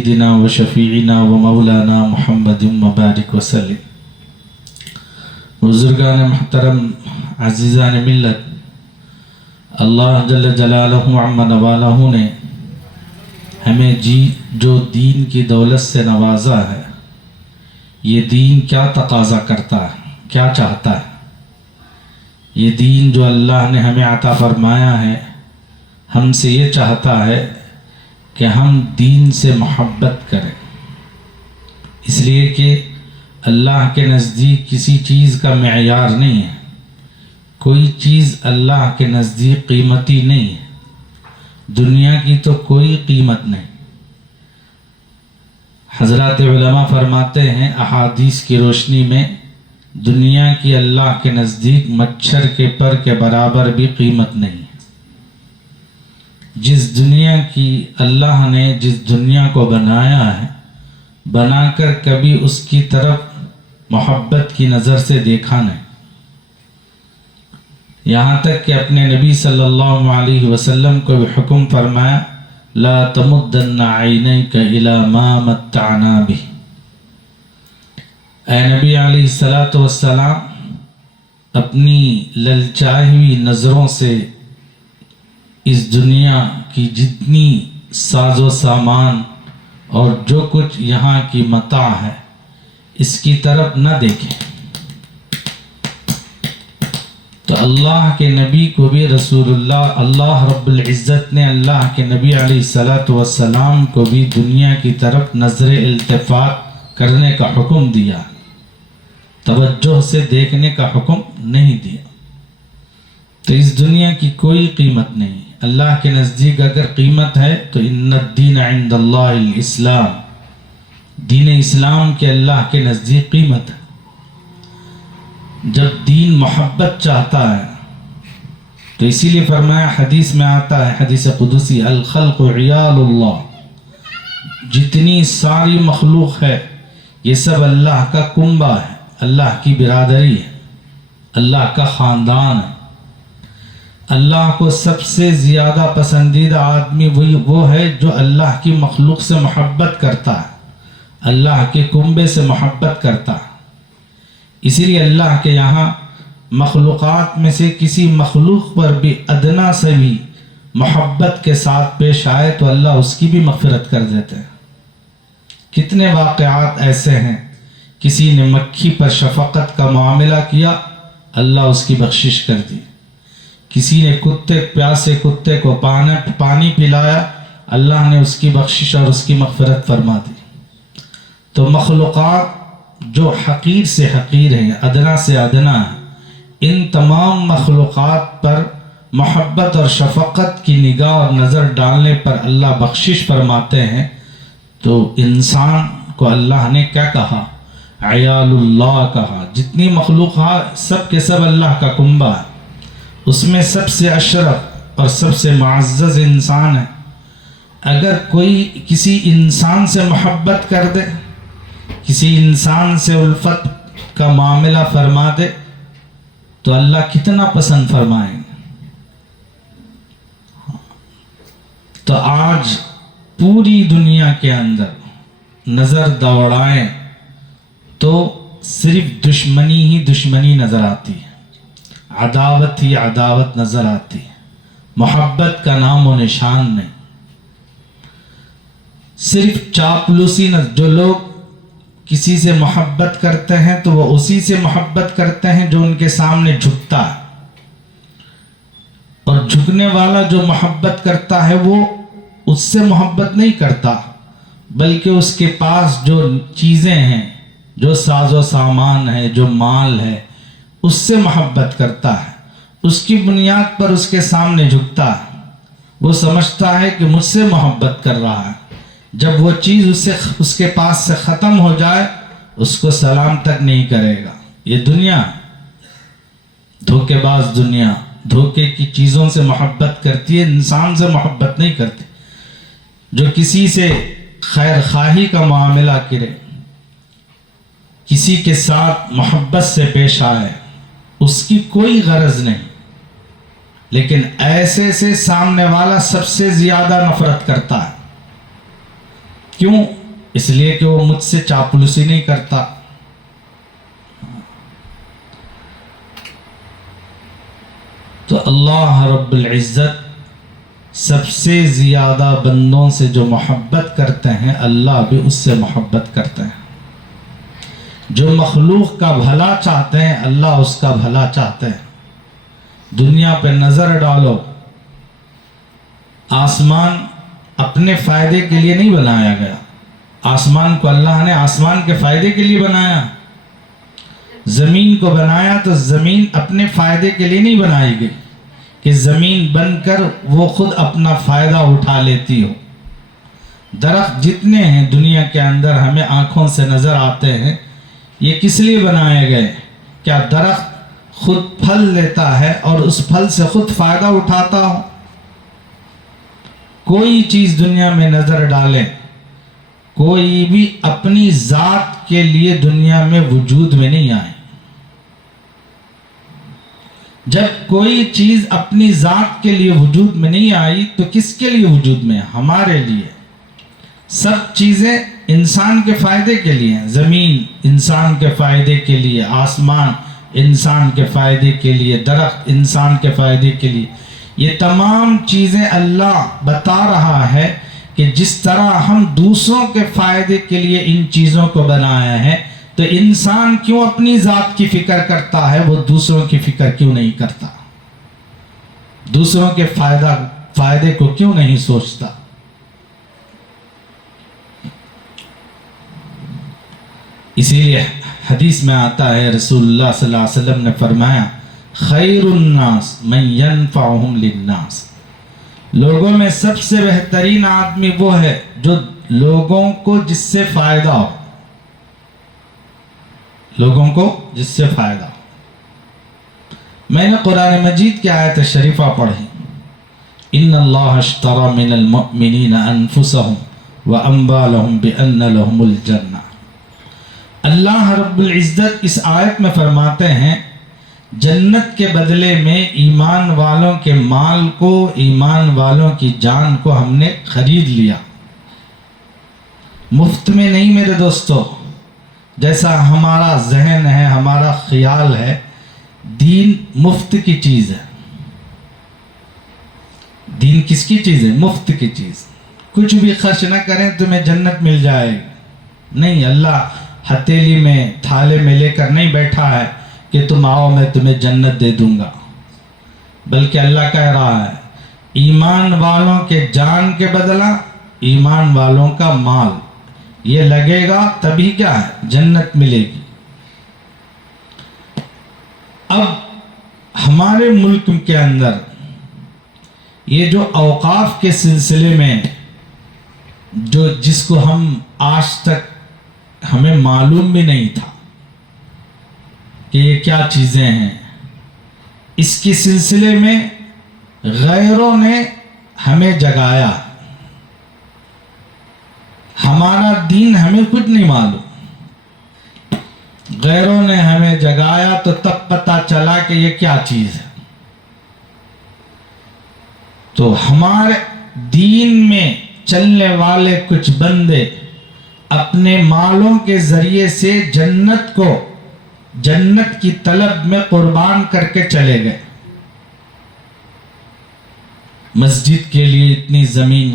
سيدنا وشفيعنا ومولانا محمد مبارک وسلم۔ بزرگان محترم، عزیزان ملت، اللہ جل جلالہ عم نوالہ نے ہمیں جو دین کی دولت سے نوازا ہے، یہ دین کیا تقاضا کرتا ہے، کیا چاہتا ہے؟ یہ دین جو اللہ نے ہمیں عطا فرمایا ہے، ہم سے یہ چاہتا ہے کہ ہم دین سے محبت کریں، اس لیے کہ اللہ کے نزدیک کسی چیز کا معیار نہیں ہے، کوئی چیز اللہ کے نزدیک قیمتی نہیں ہے، دنیا کی تو کوئی قیمت نہیں۔ حضرات علماء فرماتے ہیں احادیث کی روشنی میں، دنیا کی اللہ کے نزدیک مچھر کے پر کے برابر بھی قیمت نہیں ہے۔ جس دنیا کی اللہ نے جس دنیا کو بنایا ہے، بنا کر کبھی اس کی طرف محبت کی نظر سے دیکھا نہیں، یہاں تک کہ اپنے نبی صلی اللہ علیہ وسلم کو بھی حکم فرمایا، لا تمدن عینیک الی ما متعنا بہ۔ اے نبی علیہ السلام، اپنی للچائی ہوئی نظروں سے اس دنیا کی جتنی ساز و سامان اور جو کچھ یہاں کی متاع ہے، اس کی طرف نہ دیکھیں۔ تو اللہ کے نبی کو بھی اللہ رب العزت نے اللہ کے نبی علیہ السلام کو بھی دنیا کی طرف نظر التفات کرنے کا حکم دیا، توجہ سے دیکھنے کا حکم نہیں دیا۔ تو اس دنیا کی کوئی قیمت نہیں، اللہ کے نزدیک اگر قیمت ہے تو ان الدین عند اللہ الاسلام، دین اسلام کے اللہ کے نزدیک قیمت ہے۔ جب دین محبت چاہتا ہے تو اسی لیے فرمایا، حدیث میں آتا ہے، حدیث قدسی، الخلق عیال اللہ، جتنی ساری مخلوق ہے یہ سب اللہ کا کنبہ ہے، اللہ کی برادری ہے، اللہ کا خاندان ہے۔ اللہ کو سب سے زیادہ پسندیدہ آدمی وہ ہے جو اللہ کی مخلوق سے محبت کرتا ہے، اللہ کے کنبے سے محبت کرتا ہے۔ اسی لیے اللہ کے یہاں مخلوقات میں سے کسی مخلوق پر بھی ادنا سے بھی محبت کے ساتھ پیش آئے تو اللہ اس کی بھی مغفرت کر دیتے ہیں۔ کتنے واقعات ایسے ہیں، کسی نے مکھی پر شفقت کا معاملہ کیا، اللہ اس کی بخشش کر دی۔ کسی نے پیاسے کتے کو پانی پلایا، اللہ نے اس کی بخشش اور اس کی مغفرت فرما دی۔ تو مخلوقات جو حقیر سے حقیر ہیں، ادنا سے ادنا ہیں، ان تمام مخلوقات پر محبت اور شفقت کی نگاہ اور نظر ڈالنے پر اللہ بخشش فرماتے ہیں۔ تو انسان کو اللہ نے کیا کہا؟ عیال اللہ کہا۔ جتنی مخلوقات سب کے سب اللہ کا کنبہ ہے، اس میں سب سے اشرف اور سب سے معزز انسان ہے۔ اگر کوئی کسی انسان سے محبت کر دے، کسی انسان سے الفت کا معاملہ فرما دے تو اللہ کتنا پسند فرمائیں گے۔ تو آج پوری دنیا کے اندر نظر دوڑائیں تو صرف دشمنی ہی دشمنی نظر آتی ہے، عداوت ہی عداوت نظر آتی ہے، محبت کا نام و نشان نہیں۔ صرف چاپلوسی جو لوگ کسی سے محبت کرتے ہیں تو وہ اسی سے محبت کرتے ہیں جو ان کے سامنے جھکتا ہے، اور جھکنے والا جو محبت کرتا ہے وہ اس سے محبت نہیں کرتا، بلکہ اس کے پاس جو چیزیں ہیں، جو ساز و سامان ہے، جو مال ہے، اس سے محبت کرتا ہے، اس کی بنیاد پر اس کے سامنے جھکتا ہے۔ وہ سمجھتا ہے کہ مجھ سے محبت کر رہا ہے، جب وہ چیز اس کے پاس سے ختم ہو جائے اس کو سلام تک نہیں کرے گا۔ یہ دنیا، دھوکے باز دنیا، دھوکے کی چیزوں سے محبت کرتی ہے، انسان سے محبت نہیں کرتی۔ جو کسی سے خیر خواہی کا معاملہ کرے، کسی کے ساتھ محبت سے پیش آئے، اس کی کوئی غرض نہیں، لیکن ایسے سے سامنے والا سب سے زیادہ نفرت کرتا ہے۔ کیوں؟ اس لیے کہ وہ مجھ سے چاپلوسی نہیں کرتا. تو اللہ رب العزت سب سے زیادہ بندوں سے جو محبت کرتے ہیں اللہ بھی اس سے محبت کرتے ہیں. جو مخلوق کا بھلا چاہتے ہیں اللہ اس کا بھلا چاہتے ہیں. دنیا پہ نظر ڈالو، آسمان اپنے فائدے کے لیے نہیں بنایا گیا. آسمان کو اللہ نے آسمان کے فائدے کے لیے بنایا. زمین کو بنایا تو زمین اپنے فائدے کے لیے نہیں بنائی گئی کہ زمین بن کر وہ خود اپنا فائدہ اٹھا لیتی ہو. درخت جتنے ہیں دنیا کے اندر ہمیں آنکھوں سے نظر آتے ہیں، یہ کس لیے بنائے گئے؟ کیا درخت خود پھل لیتا ہے اور اس پھل سے خود فائدہ اٹھاتا ہو؟ کوئی چیز دنیا میں نظر ڈالیں، کوئی بھی اپنی ذات کے لیے دنیا میں وجود میں نہیں آئے. جب کوئی چیز اپنی ذات کے لیے وجود میں نہیں آئی تو کس کے لیے وجود میں؟ ہمارے لیے. سب چیزیں انسان کے فائدے کے لیے ہیں. زمین انسان کے فائدے کے لیے، آسمان انسان کے فائدے کے لیے، درخت انسان کے فائدے کے لیے. یہ تمام چیزیں اللہ بتا رہا ہے کہ جس طرح ہم دوسروں کے فائدے کے لیے ان چیزوں کو بنایا ہے تو انسان کیوں اپنی ذات کی فکر کرتا ہے، وہ دوسروں کی فکر کیوں نہیں کرتا؟ دوسروں کے فائدے کو کیوں نہیں سوچتا؟ اسی لیے حدیث میں آتا ہے رسول اللہ صلی اللہ علیہ وسلم نے فرمایا خیر الناس من ينفعهم للناس. لوگوں میں سب سے بہترین آدمی وہ ہے جو لوگوں کو جس سے فائدہ ہو. لوگوں کو جس سے فائدہ ہو. میں نے قرآن مجید کی آیت شریفہ پڑھی ان اللہ اشترى من المؤمنین انفسهم واموالهم بان لهم الجنہ. اللہ رب العزت اس آیت میں فرماتے ہیں جنت کے بدلے میں ایمان والوں کے مال کو، ایمان والوں کی جان کو ہم نے خرید لیا. مفت میں نہیں میرے دوستو. جیسا ہمارا ذہن ہے، ہمارا خیال ہے، دین مفت کی چیز ہے. دین کس کی چیز ہے؟ مفت کی چیز. کچھ بھی خرچ نہ کریں تمہیں جنت مل جائے گی. نہیں، اللہ ہتھیلی میں تھالے میں لے کر نہیں بیٹھا ہے کہ تم آؤ میں تمہیں جنت دے دوں گا. بلکہ اللہ کہہ رہا ہے ایمان والوں کے جان کے بدلہ ایمان والوں کا مال یہ لگے گا تبھی کیا ہے جنت ملے گی. اب ہمارے ملک کے اندر یہ جو اوقاف کے سلسلے میں جس کو ہم آج تک ہمیں معلوم بھی نہیں تھا کہ یہ کیا چیزیں ہیں، اس کے سلسلے میں غیروں نے ہمیں جگایا. ہمارا دین ہمیں کچھ نہیں معلوم، غیروں نے ہمیں جگایا تو تب پتہ چلا کہ یہ کیا چیز ہے. تو ہمارے دین میں چلنے والے کچھ بندے اپنے مالوں کے ذریعے سے جنت کی طلب میں قربان کر کے چلے گئے. مسجد کے لیے اتنی زمین،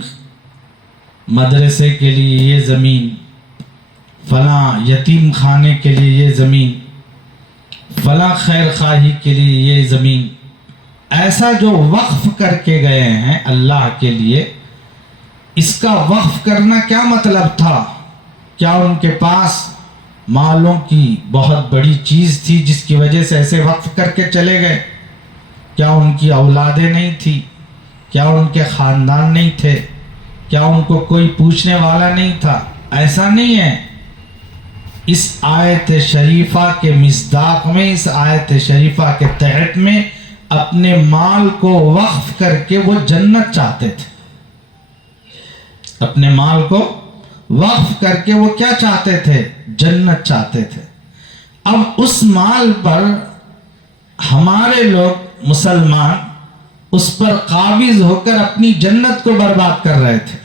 مدرسے کے لیے یہ زمین، فلاں یتیم خانے کے لیے یہ زمین، فلاں خیر خواہی کے لیے یہ زمین. ایسا جو وقف کر کے گئے ہیں اللہ کے لیے، اس کا وقف کرنا کیا مطلب تھا؟ کیا ان کے پاس مالوں کی بہت بڑی چیز تھی جس کی وجہ سے ایسے وقف کر کے چلے گئے؟ کیا ان کی اولادیں نہیں تھی؟ کیا ان کے خاندان نہیں تھے؟ کیا ان کو کوئی پوچھنے والا نہیں تھا؟ ایسا نہیں ہے. اس آیت شریفہ کے مصداق میں، اس آیت شریفہ کے تحت میں اپنے مال کو وقف کر کے وہ جنت چاہتے تھے. اپنے مال کو وقف کر کے وہ کیا چاہتے تھے؟ جنت چاہتے تھے. اب اس مال پر ہمارے لوگ مسلمان اس پر قابض ہو کر اپنی جنت کو برباد کر رہے تھے.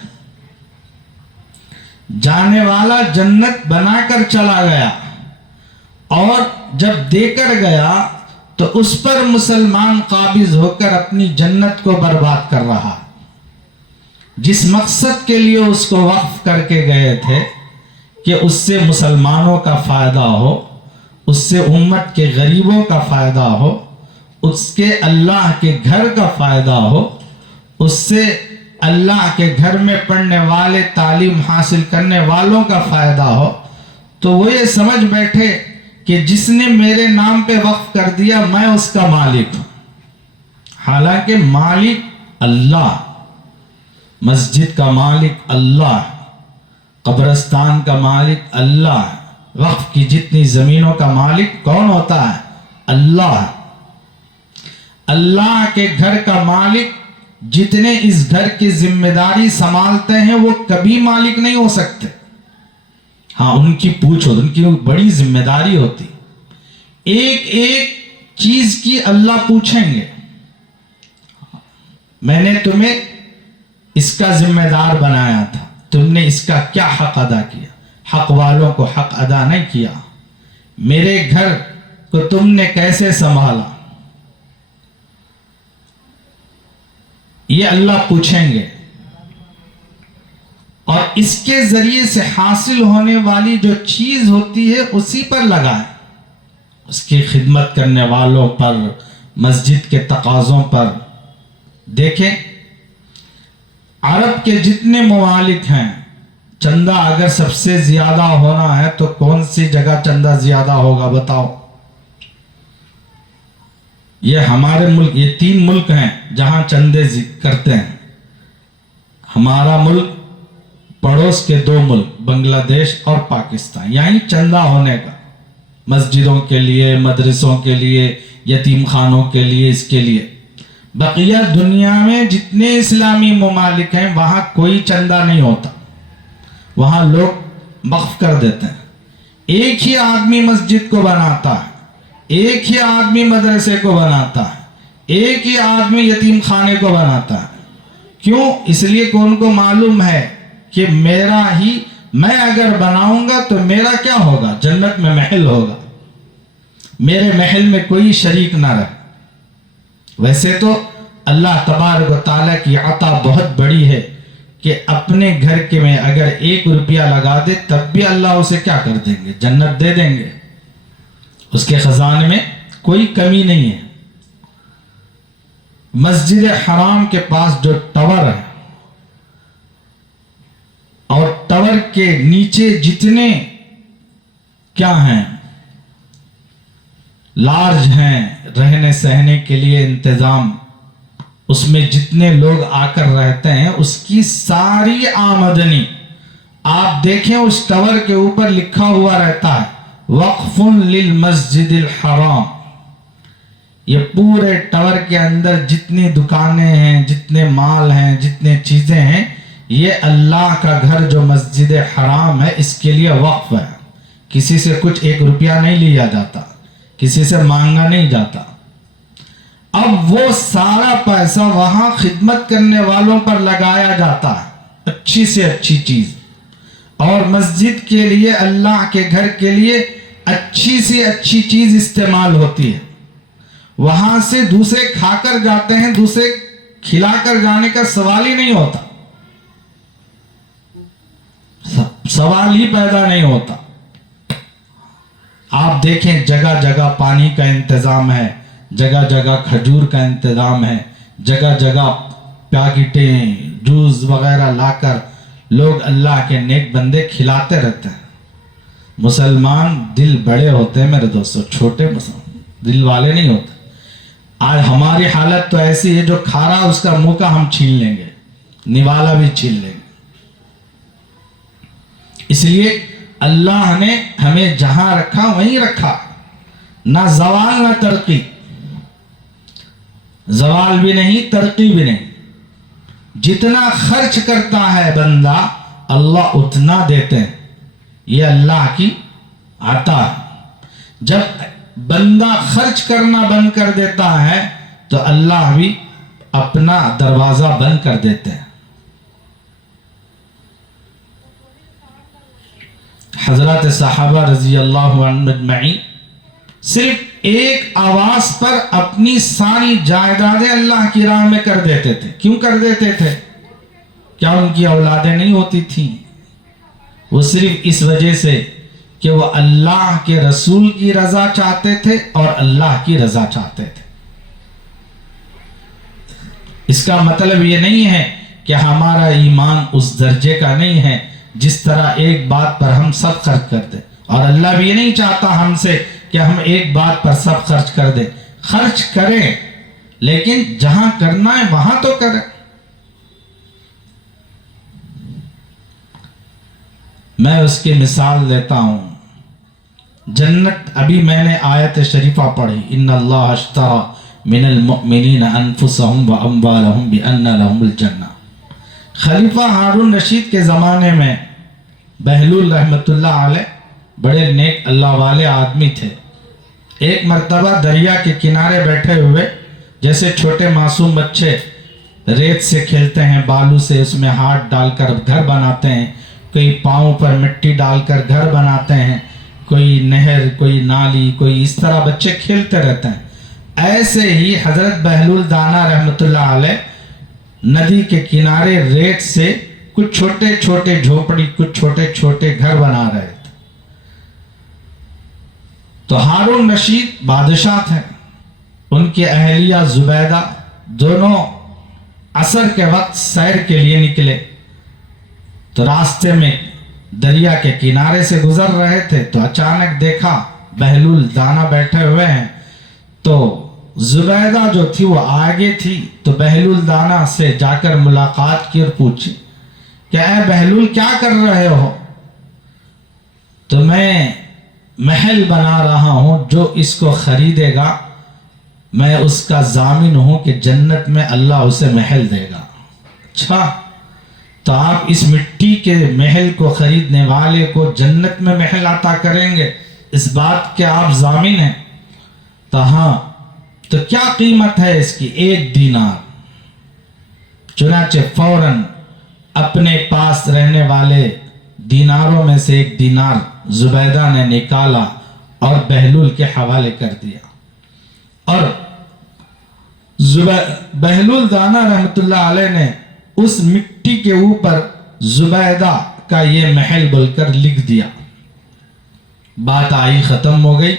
جانے والا جنت بنا کر چلا گیا، اور جب دے کر گیا تو اس پر مسلمان قابض ہو کر اپنی جنت کو برباد کر رہا۔ جس مقصد کے لیے اس کو وقف کر کے گئے تھے کہ اس سے مسلمانوں کا فائدہ ہو، اس سے امت کے غریبوں کا فائدہ ہو، اس کے اللہ کے گھر کا فائدہ ہو، اس سے اللہ کے گھر میں پڑھنے والے تعلیم حاصل کرنے والوں کا فائدہ ہو، تو وہ یہ سمجھ بیٹھے کہ جس نے میرے نام پہ وقف کر دیا میں اس کا مالک ہوں۔ حالانکہ مالک اللہ، مسجد کا مالک اللہ، قبرستان کا مالک اللہ، وقف کی جتنی زمینوں کا مالک کون ہوتا ہے؟ اللہ۔ اللہ کے گھر کا مالک جتنے اس گھر کی ذمہ داری سنبھالتے ہیں وہ کبھی مالک نہیں ہو سکتے۔ ہاں، ان کی پوچھو، ان کی بڑی ذمہ داری ہوتی، ایک ایک چیز کی اللہ پوچھیں گے، میں نے تمہیں اس کا ذمہ دار بنایا تھا، تم نے اس کا کیا حق ادا کیا؟ حق والوں کو حق ادا نہیں کیا۔ میرے گھر کو تم نے کیسے سنبھالا؟ یہ اللہ پوچھیں گے، اور اس کے ذریعے سے حاصل ہونے والی جو چیز ہوتی ہے اسی پر لگائیں، اس کی خدمت کرنے والوں پر، مسجد کے تقاضوں پر۔ دیکھیں، عرب کے جتنے ممالک ہیں، چندہ اگر سب سے زیادہ ہونا ہے تو کون سی جگہ چندہ زیادہ ہوگا بتاؤ؟ یہ ہمارے ملک، یہ 3 ملک ہیں جہاں چندے کرتے ہیں۔ ہمارا ملک، پڑوس کے 2 ملک بنگلہ دیش اور پاکستان، یعنی چندہ ہونے کا، مسجدوں کے لیے، مدرسوں کے لیے، یتیم خانوں کے لیے، اس کے لیے۔ بقیہ دنیا میں جتنے اسلامی ممالک ہیں وہاں کوئی چندہ نہیں ہوتا، وہاں لوگ وقف کر دیتے ہیں۔ ایک ہی آدمی مسجد کو بناتا ہے، ایک ہی آدمی مدرسے کو بناتا ہے، ایک ہی آدمی یتیم خانے کو بناتا ہے۔ کیوں؟ اس لیے کہ ان کو معلوم ہے کہ میرا ہی، میں اگر بناؤں گا تو میرا کیا ہوگا؟ جنت میں محل ہوگا، میرے محل میں کوئی شریک نہ رہے۔ ویسے تو اللہ تبارک و تعالیٰ کی عطا بہت بڑی ہے کہ اپنے گھر کے میں اگر 1 روپیہ لگا دے تب بھی اللہ اسے کیا کر دیں گے؟ جنت دے دیں گے۔ اس کے خزانے میں کوئی کمی نہیں ہے۔ مسجد حرام کے پاس جو ٹاور ہے، اور ٹاور کے نیچے جتنے کیا ہیں، لارج ہیں، رہنے سہنے کے لیے انتظام، اس میں جتنے لوگ آ کر رہتے ہیں اس کی ساری آمدنی آپ دیکھیں اس ٹاور کے اوپر لکھا ہوا رہتا ہے وقف للمسجد الحرام۔ یہ پورے ٹاور کے اندر جتنی دکانیں ہیں، جتنے مال ہیں، جتنے چیزیں ہیں، یہ اللہ کا گھر جو مسجد حرام ہے اس کے لیے وقف ہے۔ کسی سے کچھ 1 روپیہ نہیں لیا جاتا، کسی سے مانگا نہیں جاتا۔ اب وہ سارا پیسہ وہاں خدمت کرنے والوں پر لگایا جاتا ہے، اچھی سے اچھی چیز، اور مسجد کے لیے، اللہ کے گھر کے لیے اچھی سے اچھی چیز استعمال ہوتی ہے۔ وہاں سے دوسرے کھا کر جاتے ہیں، دوسرے کھلا کر جانے کا سوال ہی نہیں ہوتا، سوال ہی پیدا نہیں ہوتا۔ آپ دیکھیں جگہ جگہ پانی کا انتظام ہے، جگہ جگہ کھجور کا انتظام ہے، جگہ جگہ پیکٹیں، جوس وغیرہ لا کر لوگ اللہ کے نیک بندے کھلاتے رہتے ہیں۔ مسلمان دل بڑے ہوتے ہیں میرے دوستو، چھوٹے دل والے نہیں ہوتے۔ آج ہماری حالت تو ایسی ہے، جو کھا رہا اس کا منہ کا ہم چھین لیں گے، نوالا بھی چھین لیں گے۔ اس لیے اللہ نے ہمیں جہاں رکھا وہیں رکھا، نہ زوال نہ ترقی، زوال بھی نہیں، ترقی بھی نہیں۔ جتنا خرچ کرتا ہے بندہ اللہ اتنا دیتے ہیں، یہ اللہ کی عطا ہے۔ جب بندہ خرچ کرنا بند کر دیتا ہے تو اللہ بھی اپنا دروازہ بند کر دیتے ہیں۔ حضرات صحابہ رضی اللہ عنہ اجمعین صرف ایک آواز پر اپنی ساری جائیدادیں اللہ کی راہ میں کر دیتے تھے. کیوں کر دیتے تھے؟ کیا ان کی اولادیں نہیں ہوتی تھیں؟ وہ صرف اس وجہ سے کہ وہ اللہ کے رسول کی رضا چاہتے تھے اور اللہ کی رضا چاہتے تھے. اس کا مطلب یہ نہیں ہے کہ ہمارا ایمان اس درجے کا نہیں ہے جس طرح ایک بات پر ہم سب خرچ کر دیں، اور اللہ بھی یہ نہیں چاہتا ہم سے کہ ہم ایک بات پر سب خرچ کر دیں. خرچ کریں لیکن جہاں کرنا ہے وہاں تو کریں. میں اس کی مثال دیتا ہوں. جنت، ابھی میں نے آیت شریفہ پڑھی، ان اللہ اشترى من المؤمنین انفسهم واموالهم بان لهم الجنہ. خلیفہ ہارون رشید کے زمانے میں بہلول رحمت اللہ علیہ بڑے نیک اللہ والے آدمی تھے. ایک مرتبہ دریا کے کنارے بیٹھے ہوئے، جیسے چھوٹے معصوم بچے ریت سے کھیلتے ہیں، بالو سے اس میں ہاتھ ڈال کر گھر بناتے ہیں، کوئی پاؤں پر مٹی ڈال کر گھر بناتے ہیں، کوئی نہر، کوئی نالی، کوئی اس طرح بچے کھیلتے رہتے ہیں. ایسے ہی حضرت بہلول دانا رحمت اللہ علیہ ندی کے کنارے ریت سے کچھ چھوٹے چھوٹے جھوپڑی، کچھ چھوٹے چھوٹے گھر بنا رہے تھے. تو ہارون رشید بادشاہ تھے، ان کی اہلیہ زبیدہ دونوں عصر کے وقت سیر کے لیے نکلے. تو راستے میں دریا کے کنارے سے گزر رہے تھے تو اچانک دیکھا بہلول دانا بیٹھے ہوئے ہیں. تو زبیدہ جو تھی وہ آگے تھی، تو بہلول دانا سے جا کر ملاقات کی اور پوچھی کہ اے بہلول کیا کر رہے ہو؟ تو میں محل بنا رہا ہوں، جو اس کو خریدے گا میں اس کا ضامن ہوں کہ جنت میں اللہ اسے محل دے گا. اچھا، تو آپ اس مٹی کے محل کو خریدنے والے کو جنت میں محل عطا کریں گے، اس بات کے آپ ضامن ہیں؟ تو ہاں. تو کیا قیمت ہے اس کی؟ 1 دینار. چنانچہ فوراً اپنے پاس رہنے والے دیناروں میں سے 1 دینار زبیدہ نے نکالا اور بہلول کے حوالے کر دیا. اور بہلول دانا رحمت اللہ علیہ نے اس مٹی کے اوپر زبیدہ کا یہ محل بول کر لکھ دیا. بات آئی ختم ہو گئی.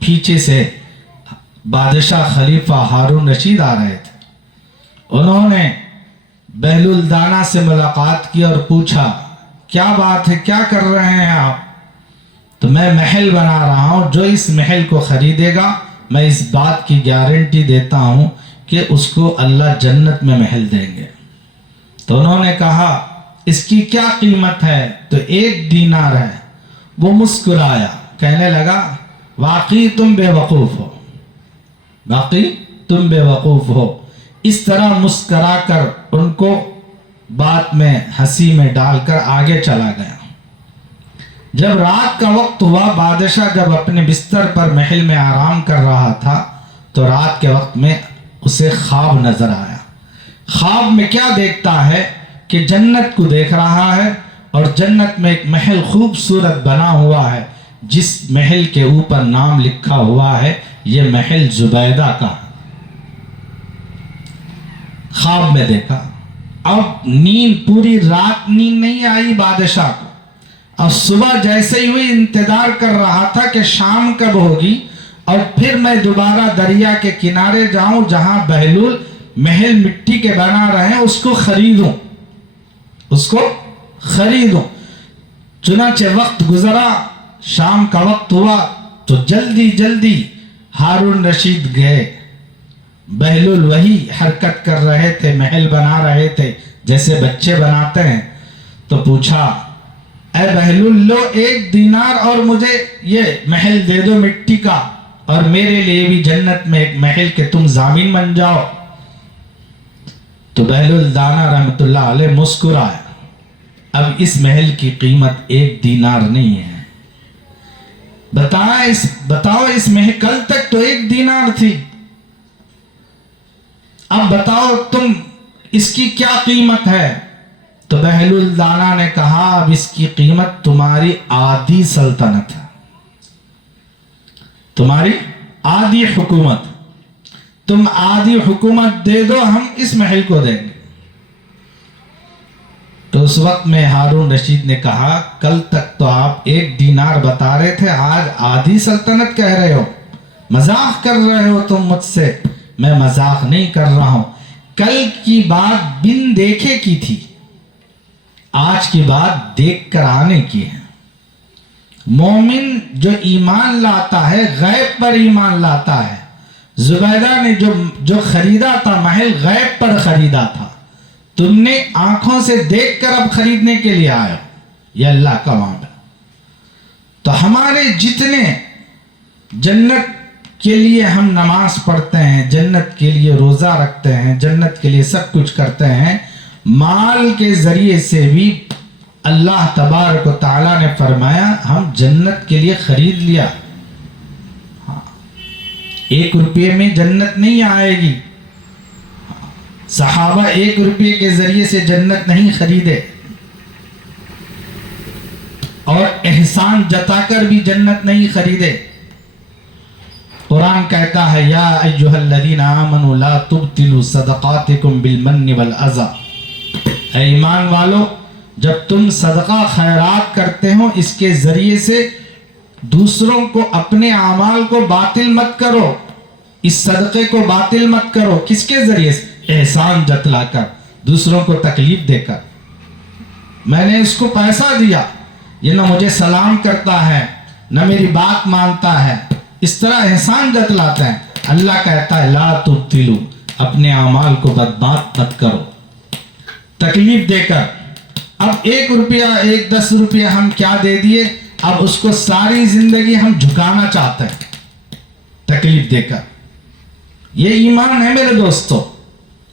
پیچھے سے بادشاہ خلیفہ ہارون رشید آ رہے تھے. انہوں نے بہلول دانا سے ملاقات کی اور پوچھا کیا بات ہے، کیا کر رہے ہیں آپ؟ تو میں محل بنا رہا ہوں، جو اس محل کو خریدے گا میں اس بات کی گارنٹی دیتا ہوں کہ اس کو اللہ جنت میں محل دیں گے. تو انہوں نے کہا اس کی کیا قیمت ہے؟ تو 1 دینار ہے. وہ مسکرایا، کہنے لگا واقعی تم بے وقوف ہو، واقعی تم بے وقوف ہو. اس طرح مسکرا کر ان کو بات میں ہنسی میں ڈال کر آگے چلا گیا. جب رات کا وقت ہوا، بادشاہ جب اپنے بستر پر محل میں آرام کر رہا تھا تو رات کے وقت میں اسے خواب نظر آیا. خواب میں کیا دیکھتا ہے کہ جنت کو دیکھ رہا ہے، اور جنت میں ایک محل خوبصورت بنا ہوا ہے، جس محل کے اوپر نام لکھا ہوا ہے یہ محل زبیدہ کا. خواب میں دیکھا. اب نیند، پوری رات نیند نہیں آئی بادشاہ کو. اب صبح جیسے ہی ہوئی انتظار کر رہا تھا کہ شام کب ہوگی اور پھر میں دوبارہ دریا کے کنارے جاؤں جہاں بہلول محل مٹی کے بنا رہے ہیں، اس کو خریدوں، اس کو خریدوں. چنانچہ وقت گزرا، شام کا وقت ہوا تو جلدی جلدی ہارون رشید گئے. بہلول وہی حرکت کر رہے تھے، محل بنا رہے تھے جیسے بچے بناتے ہیں. تو پوچھا اے بہلول، لو 1 دینار اور مجھے یہ محل دے دو مٹی کا، اور میرے لیے بھی جنت میں ایک محل کے تم ضامن بن جاؤ. تو بہلول دانا رحمت اللہ علیہ مسکرایا. اب اس محل کی قیمت 1 دینار نہیں ہے. بتاؤ اس محل، کل تک تو 1 دینار تھی، اب بتاؤ تم اس کی کیا قیمت ہے؟ تو بہل الدانا نے کہا اب اس کی قیمت تمہاری آدھی سلطنت ہے، تمہاری آدھی حکومت، تم آدھی حکومت دے دو، ہم اس محل کو دیں گے۔ تو اس وقت میں ہارون رشید نے کہا کل تک تو آپ 1 دینار بتا رہے تھے، آج آدھی سلطنت کہہ رہے ہو، مذاق کر رہے ہو تم مجھ سے۔ میں مذاق نہیں کر رہا ہوں، کل کی بات بن دیکھے کی تھی، آج کی بات دیکھ کر آنے کی ہے۔ مومن جو ایمان لاتا ہے غیب پر ایمان لاتا ہے۔ زبیدہ نے جو خریدا تھا محل غیب پر خریدا تھا، تم نے آنکھوں سے دیکھ کر اب خریدنے کے لیے آئے، یہ اللہ کا وعدہ۔ تو ہمارے جتنے جنت کے لیے ہم نماز پڑھتے ہیں، جنت کے لیے روزہ رکھتے ہیں، جنت کے لیے سب کچھ کرتے ہیں، مال کے ذریعے سے بھی اللہ تبارک و تعالیٰ نے فرمایا ہم جنت کے لیے خرید لیا۔ 1 روپے میں جنت نہیں آئے گی، صحابہ 1 روپے کے ذریعے سے جنت نہیں خریدے، اور احسان جتا کر بھی جنت نہیں خریدے۔ قرآن کہتا ہے یا ایھا الذین آمنوا لا تبطلوا صدقاتکم بالمن والأذى، اے ایمان والو جب تم صدقہ خیرات کرتے ہو اس کے ذریعے سے دوسروں کو، اپنے اعمال کو باطل مت کرو، اس صدقے کو باطل مت کرو۔ کس کے ذریعے سے؟ احسان جتلا کر، دوسروں کو تکلیف دے کر۔ میں نے اس کو پیسہ دیا، یہ نہ مجھے سلام کرتا ہے نہ میری بات مانتا ہے، اس طرح احسان جتلاتے ہیں۔ اللہ کہتا ہے لا تبطلوا، اپنے اعمال کو برباد مت کرو تکلیف دے کر۔ اب 1 روپیہ 10 روپیہ ہم کیا دے دیے، اب اس کو ساری زندگی ہم جھکانا چاہتے ہیں تکلیف دے کر۔ یہ ایمان ہے میرے دوستو۔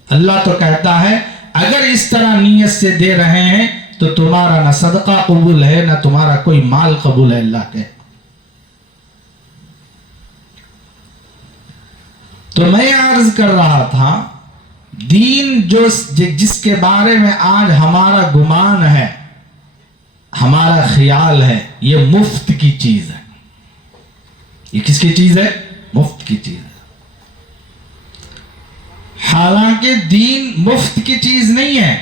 اللہ تو کہتا ہے اگر اس طرح نیت سے دے رہے ہیں تو تمہارا نہ صدقہ قبول ہے نہ تمہارا کوئی مال قبول ہے اللہ کے۔ تو میں عرض کر رہا تھا دین جس کے بارے میں آج ہمارا گمان ہے، ہمارا خیال ہے، یہ مفت کی چیز ہے۔ یہ کس کی چیز ہے؟ مفت کی چیز ہے۔ حالانکہ دین مفت کی چیز نہیں ہے،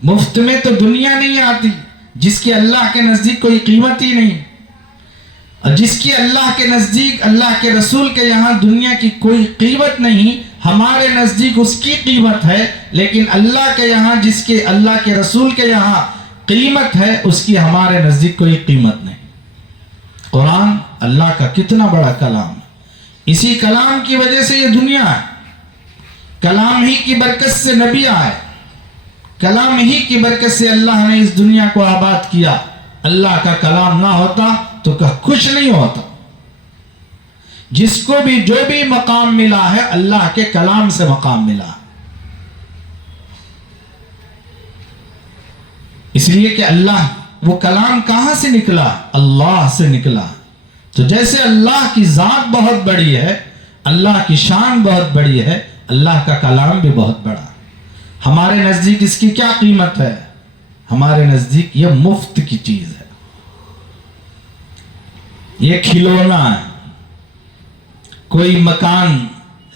مفت میں تو دنیا نہیں آتی جس کی اللہ کے نزدیک کوئی قیمت ہی نہیں، اور جس کی اللہ کے نزدیک، اللہ کے رسول کے یہاں دنیا کی کوئی قیمت نہیں، ہمارے نزدیک اس کی قیمت ہے، لیکن اللہ کے یہاں، جس کے اللہ کے رسول کے یہاں قیمت ہے، اس کی ہمارے نزدیک کوئی قیمت نہیں۔ قرآن اللہ کا کتنا بڑا کلام ہے، اسی کلام کی وجہ سے یہ دنیا ہے، کلام ہی کی برکت سے نبی آئے، کلام ہی کی برکت سے اللہ نے اس دنیا کو آباد کیا۔ اللہ کا کلام نہ ہوتا تو کچھ نہیں ہوتا۔ جس کو بھی جو بھی مقام ملا ہے اللہ کے کلام سے مقام ملا، اس لیے کہ اللہ، وہ کلام کہاں سے نکلا؟ اللہ سے نکلا۔ تو جیسے اللہ کی ذات بہت بڑی ہے، اللہ کی شان بہت بڑی ہے، اللہ کا کلام بھی بہت بڑا۔ ہمارے نزدیک اس کی کیا قیمت ہے؟ ہمارے نزدیک یہ مفت کی چیز ہے، یہ کھلونا ہے۔ کوئی مکان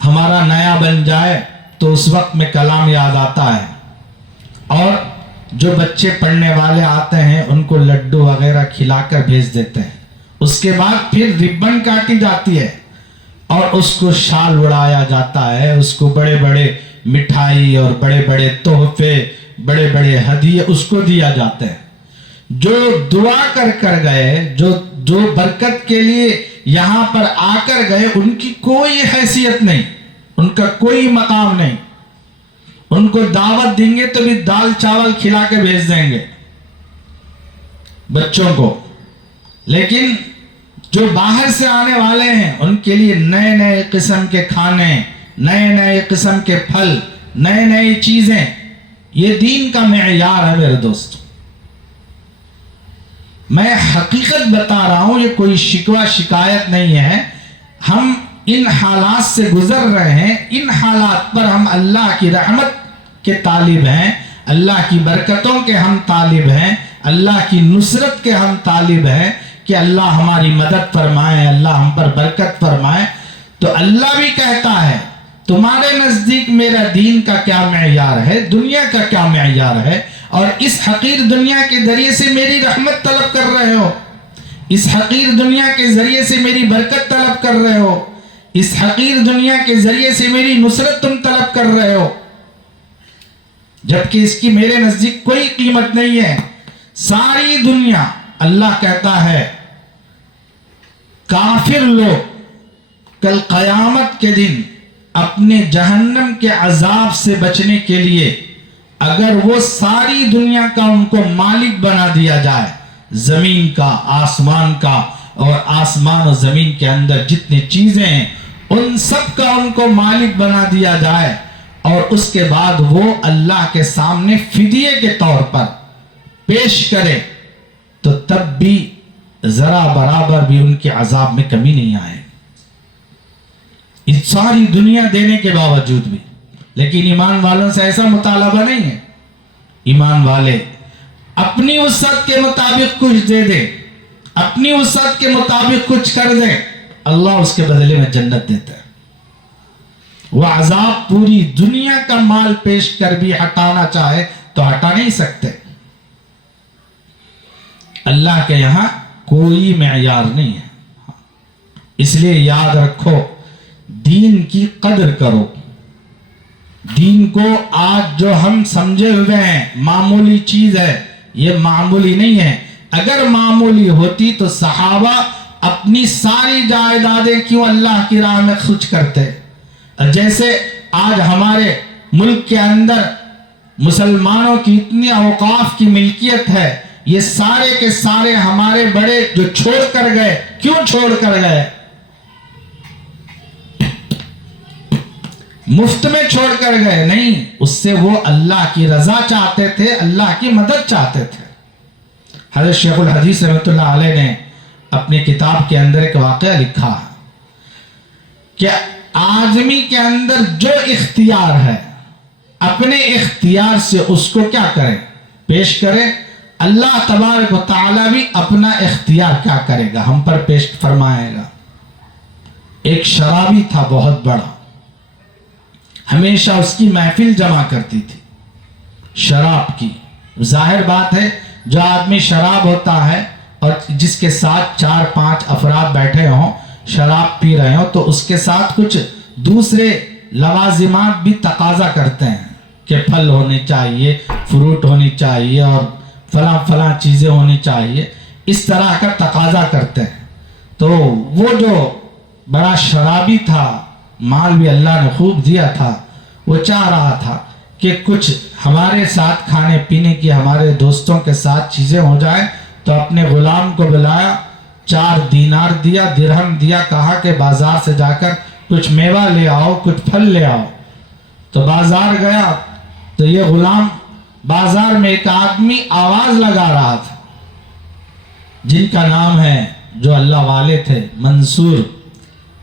ہمارا نیا بن جائے تو اس وقت میں کلام یاد آتا ہے، اور جو بچے پڑھنے والے آتے ہیں ان کو لڈو وغیرہ کھلا کر بھیج دیتے ہیں۔ اس کے بعد پھر ربن کاٹی جاتی ہے اور اس کو شال اڑایا جاتا ہے، اس کو بڑے بڑے مٹھائی اور بڑے بڑے تحفے، بڑے بڑے ہدیے اس کو دیا جاتے ہیں۔ جو دعا کر گئے، جو برکت کے لیے یہاں پر آ کر گئے، ان کی کوئی حیثیت نہیں، ان کا کوئی مقام نہیں۔ ان کو دعوت دیں گے تو بھی دال چاول کھلا کے بھیج دیں گے بچوں کو، لیکن جو باہر سے آنے والے ہیں ان کے لیے نئے نئے قسم کے کھانے، نئے نئے قسم کے پھل، نئے نئے چیزیں، یہ دین کا معیار ہے میرے دوست۔ میں حقیقت بتا رہا ہوں، یہ کوئی شکوہ شکایت نہیں ہے۔ ہم ان حالات سے گزر رہے ہیں، ان حالات پر ہم اللہ کی رحمت کے طالب ہیں، اللہ کی برکتوں کے ہم طالب ہیں، اللہ کی نصرت کے ہم طالب ہیں کہ اللہ ہماری مدد فرمائے، اللہ ہم پر برکت فرمائے۔ تو اللہ بھی کہتا ہے تمہارے نزدیک میرا دین کا کیا معیار ہے، دنیا کا کیا معیار ہے، اور اس حقیر دنیا کے ذریعے سے میری رحمت طلب کر رہے ہو، اس حقیر دنیا کے ذریعے سے میری برکت طلب کر رہے ہو، اس حقیر دنیا کے ذریعے سے میری نصرت تم طلب کر رہے ہو، جبکہ اس کی میرے نزدیک کوئی قیمت نہیں ہے۔ ساری دنیا، اللہ کہتا ہے کافر لوگ کل قیامت کے دن اپنے جہنم کے عذاب سے بچنے کے لیے اگر وہ ساری دنیا کا ان کو مالک بنا دیا جائے، زمین کا، آسمان کا، اور آسمان و زمین کے اندر جتنی چیزیں ہیں ان سب کا ان کو مالک بنا دیا جائے، اور اس کے بعد وہ اللہ کے سامنے فدیے کے طور پر پیش کرے، تو تب بھی ذرا برابر بھی ان کے عذاب میں کمی نہیں آئے، اس ساری دنیا دینے کے باوجود بھی۔ لیکن ایمان والوں سے ایسا مطالبہ نہیں ہے، ایمان والے اپنی وسعت کے مطابق کچھ دے دے، اپنی وسعت کے مطابق کچھ کر دے، اللہ اس کے بدلے میں جنت دیتا ہے۔ وہ عذاب پوری دنیا کا مال پیش کر بھی ہٹانا چاہے تو ہٹا نہیں سکتے۔ اللہ کے یہاں کوئی معیار نہیں ہے، اس لیے یاد رکھو دین کی قدر کرو۔ دین کو آج جو ہم سمجھے ہوئے ہیں معمولی چیز ہے، یہ معمولی نہیں ہے۔ اگر معمولی ہوتی تو صحابہ اپنی ساری جائیدادیں کیوں اللہ کی راہ میں خرچ کرتے؟ جیسے آج ہمارے ملک کے اندر مسلمانوں کی اتنی اوقاف کی ملکیت ہے، یہ سارے کے سارے ہمارے بڑے جو چھوڑ کر گئے، کیوں چھوڑ کر گئے؟ مفت میں چھوڑ کر گئے نہیں، اس سے وہ اللہ کی رضا چاہتے تھے، اللہ کی مدد چاہتے تھے۔ حضرت شیخ الحدیث رحمۃ اللہ علیہ نے اپنی کتاب کے اندر ایک واقعہ لکھا کہ آدمی کے اندر جو اختیار ہے اپنے اختیار سے اس کو کیا کرے، پیش کرے۔ اللہ تبارک و تعالی بھی اپنا اختیار کیا کرے گا، ہم پر پیش فرمائے گا۔ ایک شرابی تھا بہت بڑا، ہمیشہ اس کی محفل جمع کرتی تھی شراب کی۔ ظاہر بات ہے جو آدمی شراب ہوتا ہے اور جس کے ساتھ 4-5 افراد بیٹھے ہوں، شراب پی رہے ہوں، تو اس کے ساتھ کچھ دوسرے لوازمات بھی تقاضا کرتے ہیں کہ پھل ہونے چاہیے، فروٹ ہونی چاہیے، اور فلاں فلاں چیزیں ہونی چاہیے، اس طرح کا تقاضا کرتے ہیں۔ تو وہ جو بڑا شرابی تھا، مال بھی اللہ نے خوب دیا تھا، وہ چاہ رہا تھا کہ کچھ ہمارے ساتھ کھانے پینے کی، ہمارے دوستوں کے ساتھ چیزیں ہو جائیں، تو اپنے غلام کو بلایا، 4 دینار دیا، درہم دیا، کہا کہ بازار سے جا کر کچھ میوہ لے آؤ، کچھ پھل لے آؤ۔ تو بازار گیا تو یہ غلام بازار میں ایک آدمی آواز لگا رہا تھا، جن کا نام ہے، جو اللہ والے تھے، منصور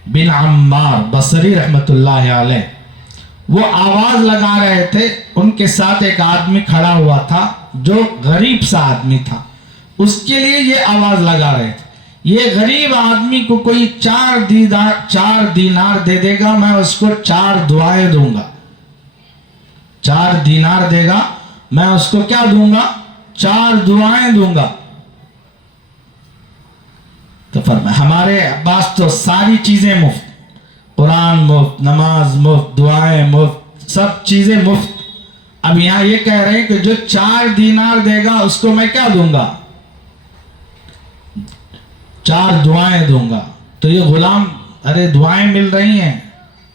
بن عمار بصری رحمت اللہ علیہ، وہ آواز لگا رہے تھے۔ ان کے ساتھ ایک آدمی کھڑا ہوا تھا جو غریب سا آدمی تھا، اس کے لیے یہ آواز لگا رہے تھے، یہ غریب آدمی کو کوئی 4 دینار دے دے گا، میں اس کو 4 دعائیں دوں گا۔ 4 دینار دے گا، میں اس کو کیا دوں گا؟ 4 دعائیں دوں گا۔ تو فرمایا ہمارے پاس تو ساری چیزیں مفت، قرآن مفت، نماز مفت، دعائیں مفت، سب چیزیں مفت۔ اب یہاں یہ کہہ رہے ہیں کہ جو 4 دینار دے گا اس کو میں کیا دوں گا؟ 4 دعائیں دوں گا۔ تو یہ غلام، ارے دعائیں مل رہی ہیں،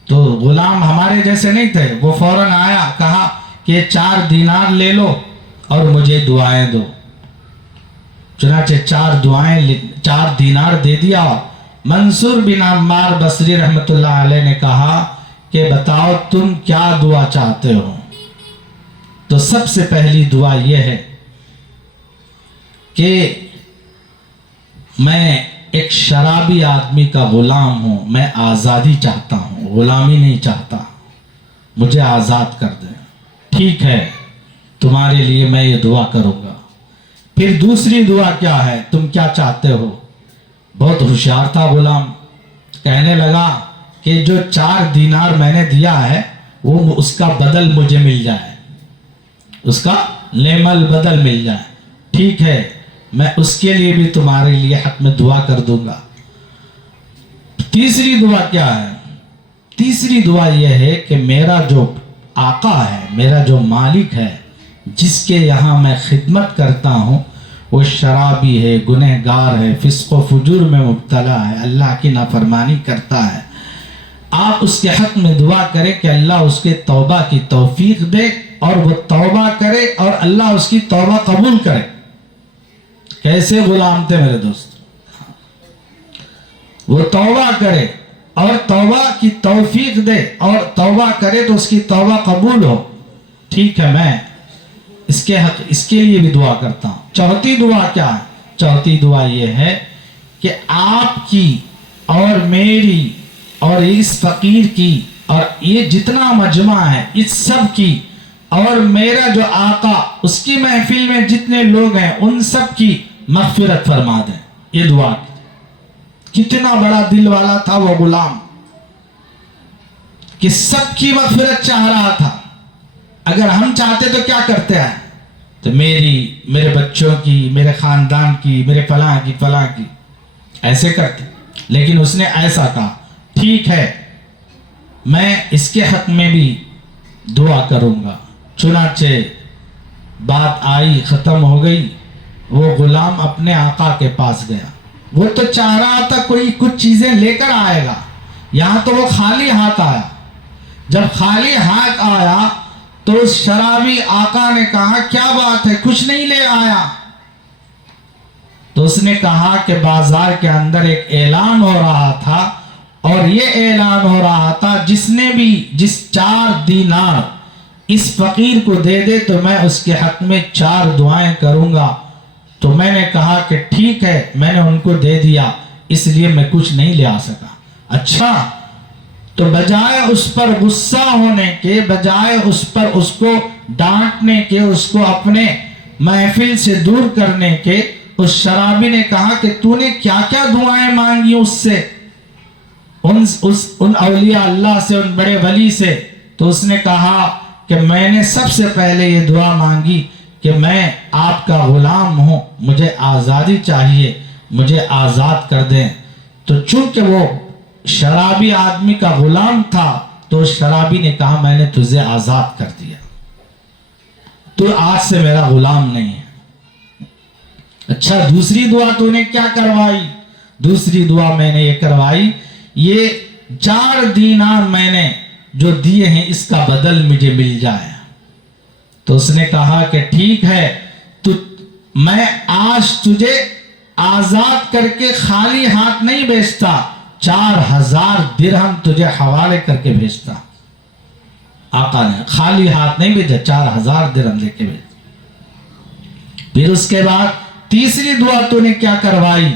تو غلام ہمارے جیسے نہیں تھے، وہ فوراً آیا، کہا کہ 4 دینار لے لو اور مجھے دعائیں دو۔ چنانچہ 4 دینار دے دیا۔ منصور بن عمار بصری رحمت اللہ علیہ نے کہا کہ بتاؤ تم کیا دعا چاہتے ہو؟ تو سب سے پہلی دعا یہ ہے کہ میں ایک شرابی آدمی کا غلام ہوں، میں آزادی چاہتا ہوں، غلامی نہیں چاہتا، مجھے آزاد کر دیں۔ ٹھیک ہے، تمہارے لیے میں یہ دعا کروں گا۔ پھر دوسری دعا کیا ہے؟ تم کیا چاہتے ہو؟ بہت ہوشیار تھا غلام، کہنے لگا کہ جو 4 دینار میں نے دیا ہے وہ اس کا بدل مجھے مل جائے، اس کا نعم البدل مل جائے۔ ٹھیک ہے، میں اس کے لیے بھی تمہارے لیے حق میں دعا کر دوں گا۔ تیسری دعا کیا ہے؟ تیسری دعا یہ ہے کہ میرا جو آقا ہے، میرا جو مالک ہے، جس کے یہاں میں خدمت کرتا ہوں، وہ شرابی ہے، گنہگار ہے، فسق و فجور میں مبتلا ہے، اللہ کی نافرمانی کرتا ہے۔ آپ اس کے حق میں دعا کریں کہ اللہ اس کے توبہ کی توفیق دے اور وہ توبہ کرے اور اللہ اس کی توبہ قبول کرے۔ کیسے غلام تھے میرے دوست؟ وہ توبہ کرے اور توبہ کی توفیق دے اور توبہ کرے تو اس کی توبہ قبول ہو۔ ٹھیک ہے، میں اس کے لیے بھی دعا کرتا ہوں۔ چوتھی دعا کیا ہے؟ چوتھی دعا یہ ہے کہ آپ کی اور میری اور اس فقیر کی اور یہ جتنا مجمع ہے اس سب کی اور میرا جو آقا اس کی محفل میں جتنے لوگ ہیں ان سب کی مغفرت فرما دیں۔ یہ دعا کتنا بڑا دل والا تھا وہ غلام کہ سب کی مغفرت چاہ رہا تھا۔ اگر ہم چاہتے تو کیا کرتے ہیں؟ تو میرے بچوں کی، میرے خاندان کی، میرے فلاں کی ایسے کرتے، لیکن اس نے ایسا کہا ٹھیک ہے میں اس کے حق میں بھی دعا کروں گا۔ چنانچہ بات آئی، ختم ہو گئی، وہ غلام اپنے آقا کے پاس گیا۔ وہ تو چاہ رہا تھا کوئی کچھ چیزیں لے کر آئے گا، یہاں تو وہ خالی ہاتھ آیا۔ جب خالی ہاتھ آیا تو اس شرابی آقا نے کہا کیا بات ہے، کچھ نہیں لے آیا؟ تو اس نے کہا کہ بازار کے اندر ایک اعلان ہو رہا تھا اور یہ اعلان ہو رہا تھا جس 4 دینار اس فقیر کو دے دے تو میں اس کے حق میں 4 دعائیں کروں گا۔ تو میں نے کہا کہ ٹھیک ہے، میں نے ان کو دے دیا، اس لیے میں کچھ نہیں لے آ سکا۔ اچھا، تو بجائے اس پر غصہ ہونے کے، بجائے اس پر اس کو ڈانٹنے کے، اس کو اپنے محفل سے دور کرنے کے، اس شرابی نے کہا کہ تو نے کیا کیا دعائیں مانگی اس سے، ان اولیاء اللہ سے، ان بڑے ولی سے؟ تو اس نے کہا کہ میں نے سب سے پہلے یہ دعا مانگی کہ میں آپ کا غلام ہوں، مجھے آزادی چاہیے، مجھے آزاد کر دیں۔ تو چونکہ وہ شرابی آدمی کا غلام تھا تو شرابی نے کہا میں نے تجھے آزاد کر دیا، تو آج سے میرا غلام نہیں ہے۔ اچھا، دوسری دعا تو نے کیا کروائی؟ دوسری دعا میں نے یہ کروائی، یہ 4 دینار میں نے جو دیے ہیں اس کا بدل مجھے مل جائے۔ تو اس نے کہا کہ ٹھیک ہے، تو میں آج تجھے آزاد کر کے خالی ہاتھ نہیں بھیجتا، 4000 درہم تجھے حوالے کر کے بھیجتا۔ آقا نے خالی ہاتھ نہیں بھیجا، 4000 درہم لے کے بھیجا۔ پھر اس کے بعد تیسری دعا تو نے کیا کروائی؟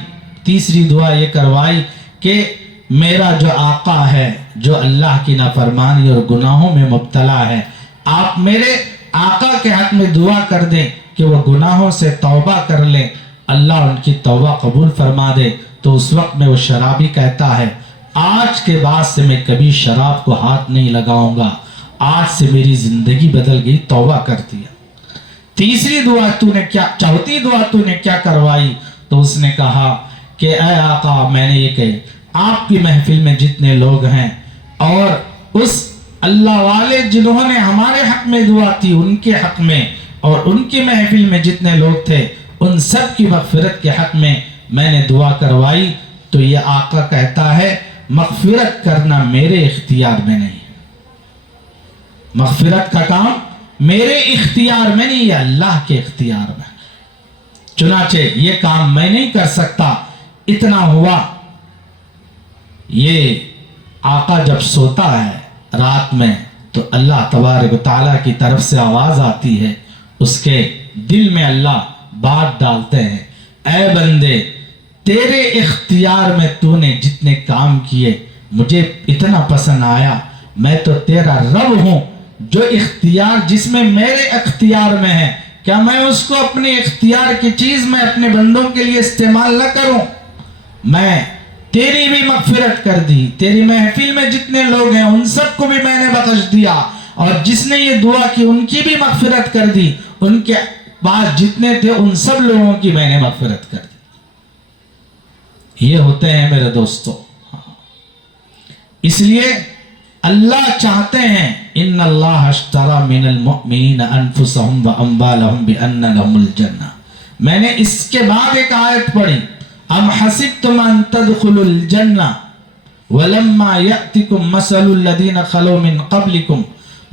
تیسری دعا یہ کروائی کہ میرا جو آقا ہے، جو اللہ کی نافرمانی اور گناہوں میں مبتلا ہے، آپ میرے آقا کے حق میں دعا کر دیں کہ وہ گناہوں سے توبہ کر لیں، اللہ ان کی توبہ قبول فرما دے۔ تو اس وقت میں وہ شرابی کہتا ہے آج کے بعد سے میں کبھی شراب کو ہاتھ نہیں لگاؤں گا، آج سے میری زندگی بدل گئی، توبہ کر دیا۔ تیسری دعا چوتھی دعا تو نے کیا کروائی؟ تو اس نے کہا کہ اے آقا، میں نے یہ کہی آپ کی محفل میں جتنے لوگ ہیں اور اس اللہ والے جنہوں نے ہمارے حق میں دعا تھی ان کے حق میں، اور ان کی محفل میں جتنے لوگ تھے ان سب کی مغفرت کے حق میں میں نے دعا کروائی۔ تو یہ آقا کہتا ہے مغفرت کرنا میرے اختیار میں نہیں، مغفرت کا کام میرے اختیار میں نہیں، یہ اللہ کے اختیار میں۔ چنانچہ یہ کام میں نہیں کر سکتا۔ اتنا ہوا، یہ آقا جب سوتا ہے رات میں تو اللہ تبارک و تعالیٰ کی طرف سے آواز آتی ہے، اس کے دل میں اللہ بات ڈالتے ہیں، اے بندے تیرے اختیار میں تو نے جتنے کام کیے مجھے اتنا پسند آیا، میں تو تیرا رب ہوں، جو اختیار جس میں میرے اختیار میں ہے، کیا میں اس کو اپنے اختیار کی چیز میں اپنے بندوں کے لیے استعمال نہ کروں؟ میں تیری بھی مغفرت کر دی، تیری محفل میں جتنے لوگ ہیں ان سب کو بھی میں نے بخش دیا، اور جس نے یہ دعا کی ان کی بھی مغفرت کر دی، ان کے پاس جتنے تھے ان سب لوگوں کی میں نے مغفرت کر دی۔ یہ ہوتے ہیں میرے دوستو۔ اس لیے اللہ چاہتے ہیں ان اللہ اشترى من المؤمنین انفسهم واموالهم بان لهم الجنہ۔ میں نے اس کے بعد ایک آیت پڑھی، ام حسبتم ان تدخلوا الجنہ ولما یأتکم مثل الذین خلوا من قبلکم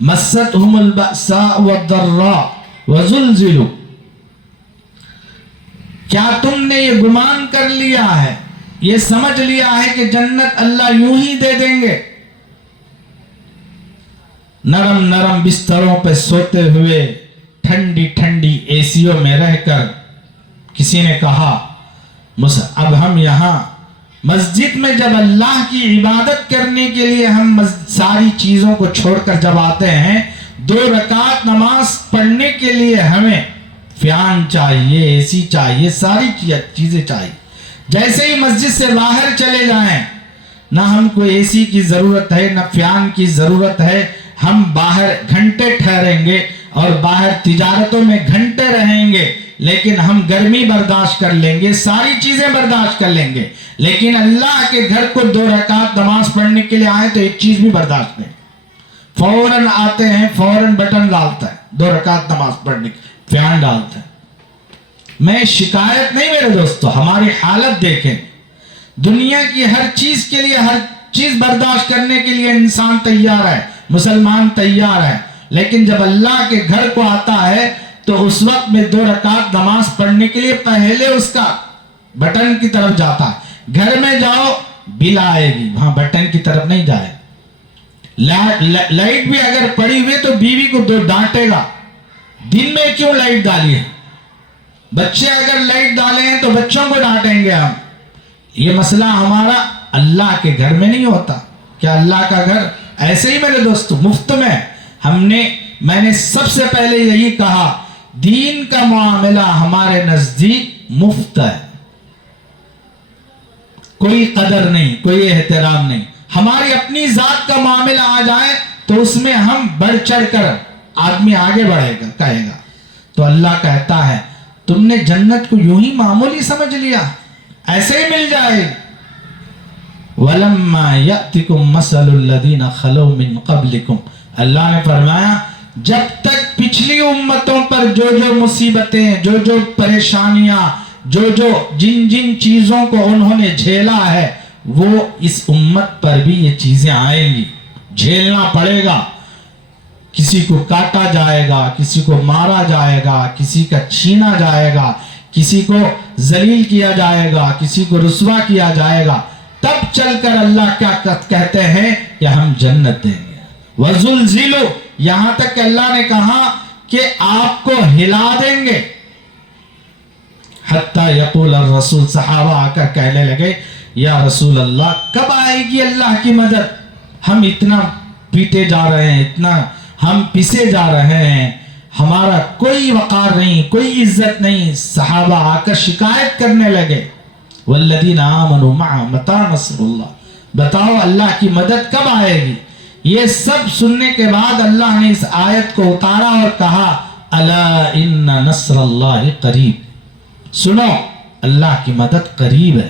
مستهم البأساء والضراء وزلزلوا۔ کیا تم نے یہ گمان کر لیا ہے، یہ سمجھ لیا ہے کہ جنت اللہ یوں ہی دے دیں گے؟ نرم نرم بستروں پہ سوتے ہوئے، ٹھنڈی ٹھنڈی اے سیوں میں رہ کر، کسی نے کہا اب ہم یہاں مسجد میں جب اللہ کی عبادت کرنے کے لیے ہم ساری چیزوں کو چھوڑ کر جب آتے ہیں، 2 رکعت نماز پڑھنے کے لیے ہمیں فیان چاہیے، اے سی چاہیے، ساری چیزیں چاہیے۔ جیسے ہی مسجد سے باہر چلے جائیں، نہ ہم کو اے سی کی ضرورت ہے نہ فیان کی ضرورت ہے، ہم باہر گھنٹے ٹھہریں گے اور باہر تجارتوں میں گھنٹے رہیں گے، لیکن ہم گرمی برداشت کر لیں گے، ساری چیزیں برداشت کر لیں گے، لیکن اللہ کے گھر کو 2 رکعت نماز پڑھنے کے لیے آئے تو ایک چیز بھی برداشت نہیں۔ فوراً آتے ہیں، فوراً بٹن ڈالتا ہے 2 رکعت نماز پڑھنے کی، فیان ڈالتا ہے۔ میں شکایت نہیں میرے دوستو، ہماری حالت دیکھیں، دنیا کی ہر چیز کے لیے، ہر چیز برداشت کرنے کے لیے انسان تیار ہے، مسلمان تیار ہے، لیکن جب اللہ کے گھر کو آتا ہے تو اس وقت میں 2 رکعت نماز پڑھنے کے لیے پہلے اس کا بٹن کی طرف جاتا ہے۔ گھر میں جاؤ بل آئے گی، وہاں بٹن کی طرف نہیں جائے۔ لائٹ بھی اگر پڑی ہوئی تو بیوی کو ڈانٹے گا، دن میں کیوں لائٹ ڈالی ہے؟ بچے اگر لائٹ ڈالے ہیں تو بچوں کو ڈانٹیں گے ہم۔ یہ مسئلہ ہمارا اللہ کے گھر میں نہیں ہوتا۔ کیا اللہ کا گھر ایسے ہی میرے دوستو مفت میں؟ میں نے سب سے پہلے یہی کہا، دین کا معاملہ ہمارے نزدیک مفت ہے، کوئی قدر نہیں، کوئی احترام نہیں۔ ہماری اپنی ذات کا معاملہ آ جائے تو اس میں ہم بڑھ چڑھ کر آدمی آگے بڑھے گا، کہے گا۔ تو اللہ کہتا ہے تم نے جنت کو یوں ہی معمولی سمجھ لیا، ایسے ہی مل جائے۔ وَلَمَّا يَأْتِكُمْ مَثَلُ الَّذِينَ خَلَوْا مِن قَبْلِكُمْ، اللہ نے فرمایا جب تک پچھلی امتوں پر جو مصیبتیں، جو پریشانیاں، جن چیزوں کو انہوں نے جھیلا ہے، وہ اس امت پر بھی یہ چیزیں آئیں گی، جھیلنا پڑے گا۔ کسی کو کاٹا جائے گا، کسی کو مارا جائے گا، کسی کا چھینا جائے گا، کسی کو ذلیل کیا جائے گا، کسی کو رسوا کیا جائے گا، تب چل کر اللہ کیا کہتے ہیں کہ ہم جنت دیں گے۔ وَزُلْزِلُوا، یہاں تک کہ اللہ نے کہا کہ آپ کو ہلا دیں گے۔ حتیٰ یقول الرسول، صحابہ آ کر کہنے لگے یا رسول اللہ کب آئے گی اللہ کی مدد؟ ہم اتنا پیٹے جا رہے ہیں، اتنا ہم پسے جا رہے ہیں، ہمارا کوئی وقار نہیں، کوئی عزت نہیں۔ صحابہ آ کر شکایت کرنے لگے والذین آمنوا معه متى نصر اللہ، بتاؤ اللہ کی مدد کب آئے گی؟ یہ سب سننے کے بعد اللہ نے اس آیت کو اتارا اور کہا الا ان نصر اللہ قریب، سنو اللہ کی مدد قریب ہے۔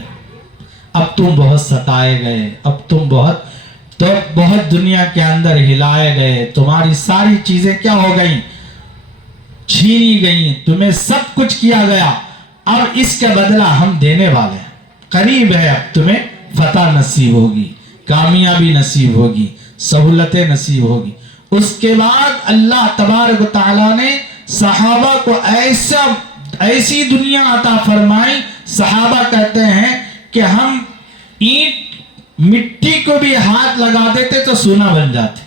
اب تم بہت ستائے گئے، اب تم بہت دنیا کے اندر ہلائے گئے، تمہاری ساری چیزیں کیا ہو گئیں؟ چھینی گئیں، تمہیں سب کچھ کیا گیا، اب اس کا بدلہ ہم دینے والے ہیں۔ قریب ہے، اب تمہیں فتح نصیب ہوگی، کامیابی نصیب ہوگی، سہولتیں نصیب ہوگی۔ اس کے بعد اللہ تبارک و تعالیٰ نے صحابہ کو ایسی دنیا عطا فرمائی، صحابہ کہتے ہیں کہ ہم اینٹ مٹی کو بھی ہاتھ لگا دیتے تو سونا بن جاتے،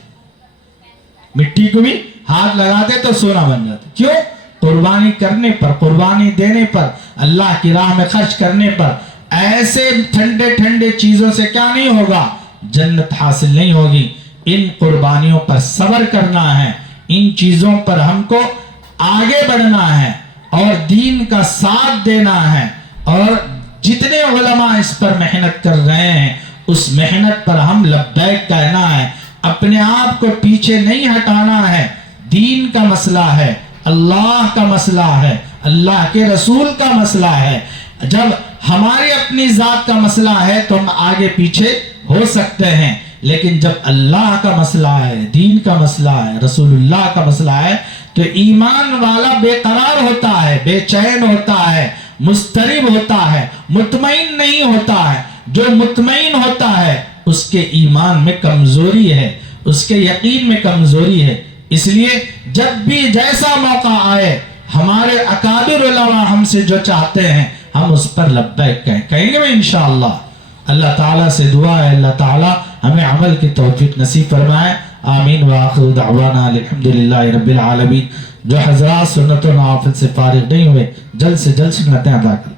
مٹی کو بھی ہاتھ لگاتے تو سونا بن جاتے۔ کیوں؟ قربانی کرنے پر، قربانی دینے پر، اللہ کی راہ میں خرچ کرنے پر۔ ایسے ٹھنڈے ٹھنڈے چیزوں سے کیا نہیں ہوگا؟ جنت حاصل نہیں ہوگی۔ ان قربانیوں پر صبر کرنا ہے، ان چیزوں پر ہم کو آگے بڑھنا ہے اور دین کا ساتھ دینا ہے، اور جتنے علماء اس پر محنت کر رہے ہیں اس محنت پر ہم لبیک کہنا ہے، اپنے آپ کو پیچھے نہیں ہٹانا ہے۔ دین کا مسئلہ ہے، اللہ کا مسئلہ ہے، اللہ کے رسول کا مسئلہ ہے۔ جب ہماری اپنی ذات کا مسئلہ ہے تو ہم آگے پیچھے ہو سکتے ہیں، لیکن جب اللہ کا مسئلہ ہے، دین کا مسئلہ ہے، رسول اللہ کا مسئلہ ہے، تو ایمان والا بے قرار ہوتا ہے، بے چین ہوتا ہے، مضطرب ہوتا ہے، مطمئن نہیں ہوتا ہے۔ جو مطمئن ہوتا ہے اس کے ایمان میں کمزوری ہے، اس کے یقین میں کمزوری ہے۔ اس لیے جب بھی جیسا موقع آئے، ہمارے اکابر علماء ہم سے جو چاہتے ہیں ہم اس پر لبیک کہیں گے انشاءاللہ۔ اللہ تعالیٰ سے دعا ہے اللہ تعالیٰ ہمیں عمل کی توفیق نصیب فرمائے۔ آمین وآخر دعوانا الحمدللہ رب العالمین۔ جو حضرات سنت و نوافل سے فارغ نہیں ہوئے جلد سے جلد سنتیں ادا کریں۔